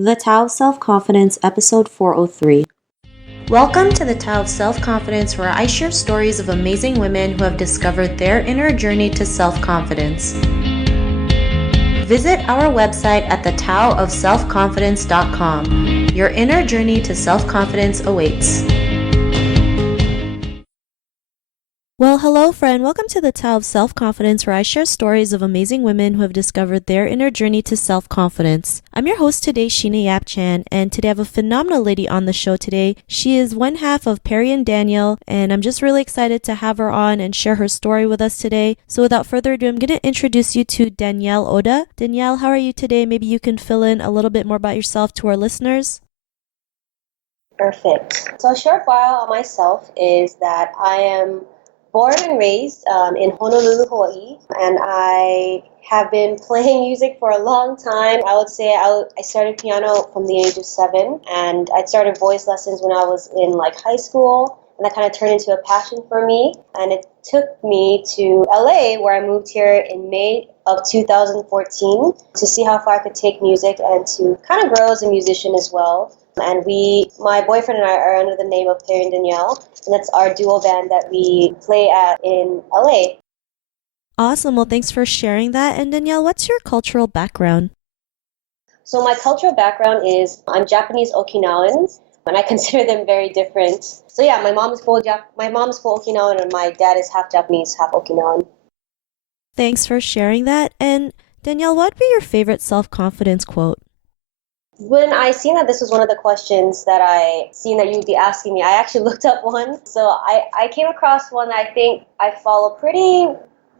The Tao of Self-Confidence, Episode 403. Welcome to the Tao of Self-Confidence, where I share stories of amazing women who have discovered their inner journey to self-confidence. Visit our website at thetaoofselfconfidence.com. Your inner journey to self-confidence awaits. Well, hello friend. Welcome to the Tao of Self-Confidence, where I share stories of amazing women who have discovered their inner journey to self-confidence. I'm your host today, Sheena Yap Chan, and today I have a phenomenal lady on the show today. She is one half of Perry and Danielle, and I'm just really excited to have her on and share her story with us today. So without further ado, I'm going to introduce you to Danielle Oda. Danielle, how are you today? Maybe you can fill in a little bit more about yourself to our listeners. Perfect. So a short bio on myself is that I am born and raised in Honolulu, Hawaii, and I have been playing music for a long time. I would say I started piano from the age of 7, and I started voice lessons when I was in high school, and that kind of turned into a passion for me. And it took me to LA, where I moved here in May of 2014 to see how far I could take music and to kind of grow as a musician as well. And my boyfriend and I are under the name of Perry and Danielle, and that's our duo band that we play at in LA. Awesome. Well, thanks for sharing that. And Danielle, what's your cultural background? So my cultural background is I'm Japanese Okinawan, and I consider them very different. So yeah, my mom is full Okinawan, and my dad is half Japanese, half Okinawan. Thanks for sharing that. And Danielle, what would be your favorite self-confidence quote? When I seen that this was one of the questions that I seen that you'd be asking me, I actually looked up one. So I came across one that I think I follow pretty,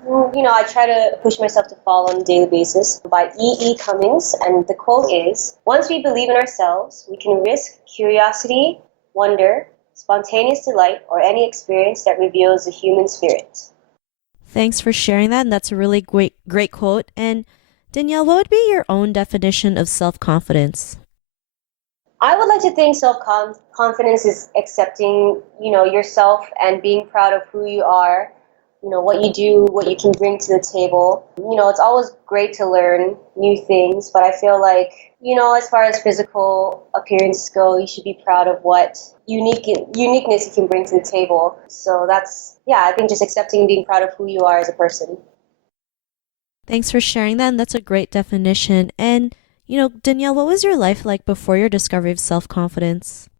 I try to push myself to follow on a daily basis, by E. Cummings. And the quote is, "Once we believe in ourselves, we can risk curiosity, wonder, spontaneous delight, or any experience that reveals the human spirit." Thanks for sharing that. And that's a really great quote. And Danielle, what would be your own definition of self-confidence? I would like to think self-confidence is accepting, yourself and being proud of who you are, what you do, what you can bring to the table. It's always great to learn new things, but I feel like, as far as physical appearances go, you should be proud of what uniqueness you can bring to the table. So I think just accepting and being proud of who you are as a person. Thanks for sharing that, and that's a great definition. And, Danielle, what was your life like before your discovery of self-confidence?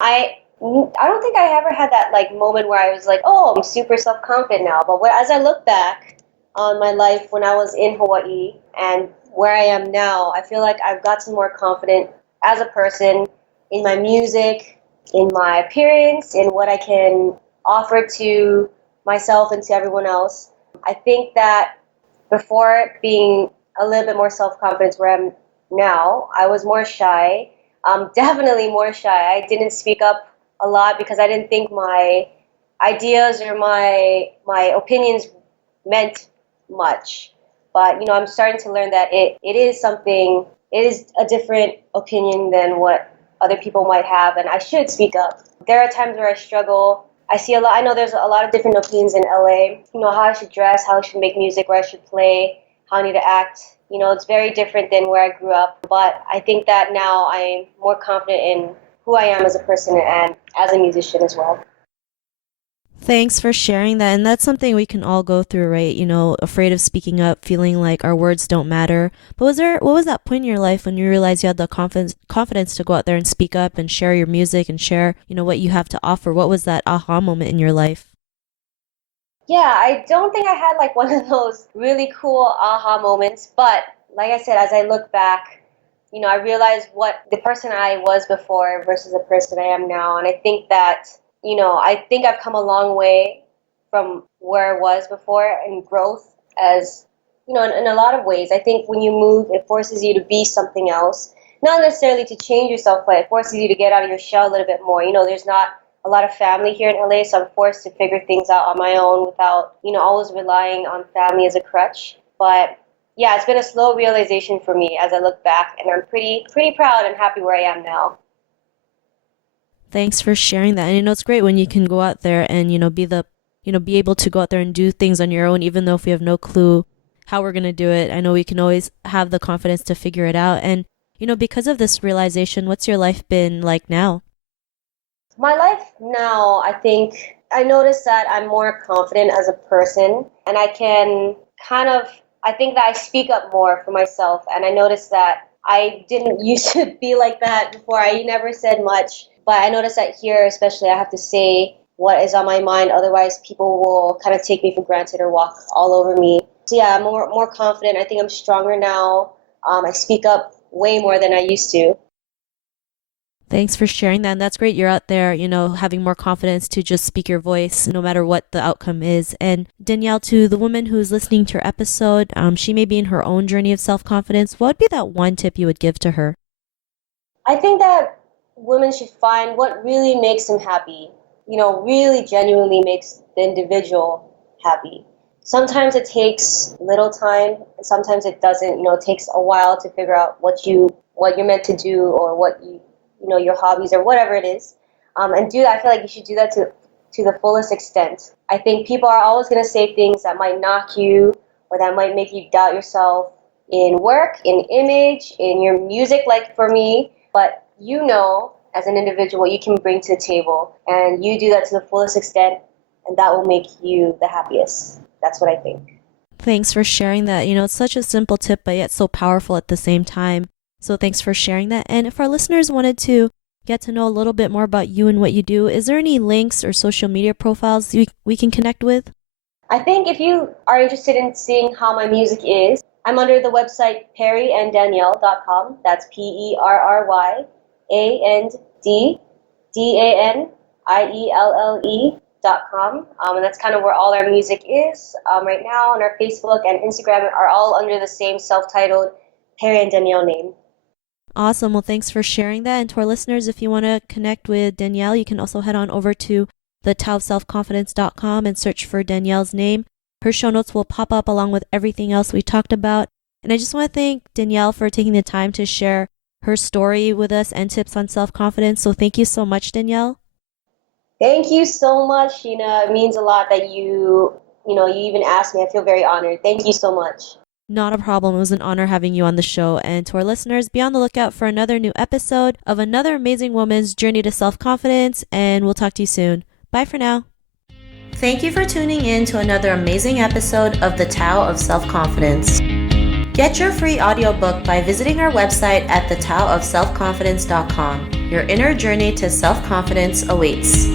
I don't think I ever had that moment where I was like, oh, I'm super self-confident now. But as I look back on my life when I was in Hawaii and where I am now, I feel like I've gotten more confident as a person in my music, in my appearance, in what I can offer to myself and to everyone else. I think that before being a little bit more self-confident where I'm now, I was more shy, definitely more shy. I didn't speak up a lot because I didn't think my ideas or my opinions meant much. But, I'm starting to learn that it is a different opinion than what other people might have, and I should speak up. There are times where I struggle. I know there's a lot of different opinions in LA, how I should dress, how I should make music, where I should play, how I need to act. It's very different than where I grew up. But I think that now I'm more confident in who I am as a person and as a musician as well. Thanks for sharing that. And that's something we can all go through, right? Afraid of speaking up, feeling like our words don't matter. But what was that point in your life when you realized you had the confidence to go out there and speak up and share your music and share, what you have to offer? What was that aha moment in your life? Yeah, I don't think I had one of those really cool aha moments. But like I said, as I look back, I realized what the person I was before versus the person I am now. And I think that I've come a long way from where I was before in growth as, in a lot of ways. I think when you move, it forces you to be something else. Not necessarily to change yourself, but it forces you to get out of your shell a little bit more. There's not a lot of family here in LA, so I'm forced to figure things out on my own without, always relying on family as a crutch. But yeah, it's been a slow realization for me as I look back, and I'm pretty proud and happy where I am now. Thanks for sharing that. And it's great when you can go out there and be able to go out there and do things on your own, even though if we have no clue how we're going to do it. I know we can always have the confidence to figure it out. And Because of this realization, what's your life been like now? My life now, I think I notice that I'm more confident as a person and I can I think that I speak up more for myself. And I noticed that I didn't used to be like that before. I never said much, but I noticed that here, especially, I have to say what is on my mind. Otherwise, people will kind of take me for granted or walk all over me. So yeah, I'm more confident. I think I'm stronger now. I speak up way more than I used to. Thanks for sharing that. And that's great. You're out there, having more confidence to just speak your voice no matter what the outcome is. And Danielle, to the woman who's listening to your episode, she may be in her own journey of self-confidence. What would be that one tip you would give to her? I think that women should find what really makes them happy, really genuinely makes the individual happy. Sometimes it takes little time, and sometimes it doesn't. It takes a while to figure out what you're meant to do or your hobbies or whatever it is. And do that. I feel like you should do that to the fullest extent. I think people are always going to say things that might knock you or that might make you doubt yourself in work, in image, in your music, like for me. But as an individual, what you can bring to the table, and you do that to the fullest extent, and that will make you the happiest. That's what I think. Thanks for sharing that. It's such a simple tip, but yet so powerful at the same time. So thanks for sharing that. And if our listeners wanted to get to know a little bit more about you and what you do, is there any links or social media profiles we can connect with? I think if you are interested in seeing how my music is, I'm under the website perryanddanielle.com. That's PerryandDanielle.com. And that's kind of where all our music is right now. And our Facebook and Instagram are all under the same self-titled Perry and Danielle name. Awesome. Well, thanks for sharing that. And to our listeners, if you want to connect with Danielle, you can also head on over to thetowofselfconfidence.com and search for Danielle's name. Her show notes will pop up along with everything else we talked about. And I just want to thank Danielle for taking the time to share her story with us and tips on self-confidence. So thank you so much, Danielle. Thank you so much, Sheena. It means a lot that you even asked me. I feel very honored. Thank you so much. Not a problem. It was an honor having you on the show. And to our listeners, be on the lookout for another new episode of another amazing woman's journey to self-confidence. And we'll talk to you soon. Bye for now. Thank you for tuning in to another amazing episode of The Tao of Self-Confidence. Get your free audiobook by visiting our website at thetowofselfconfidence.com. Your inner journey to self-confidence awaits.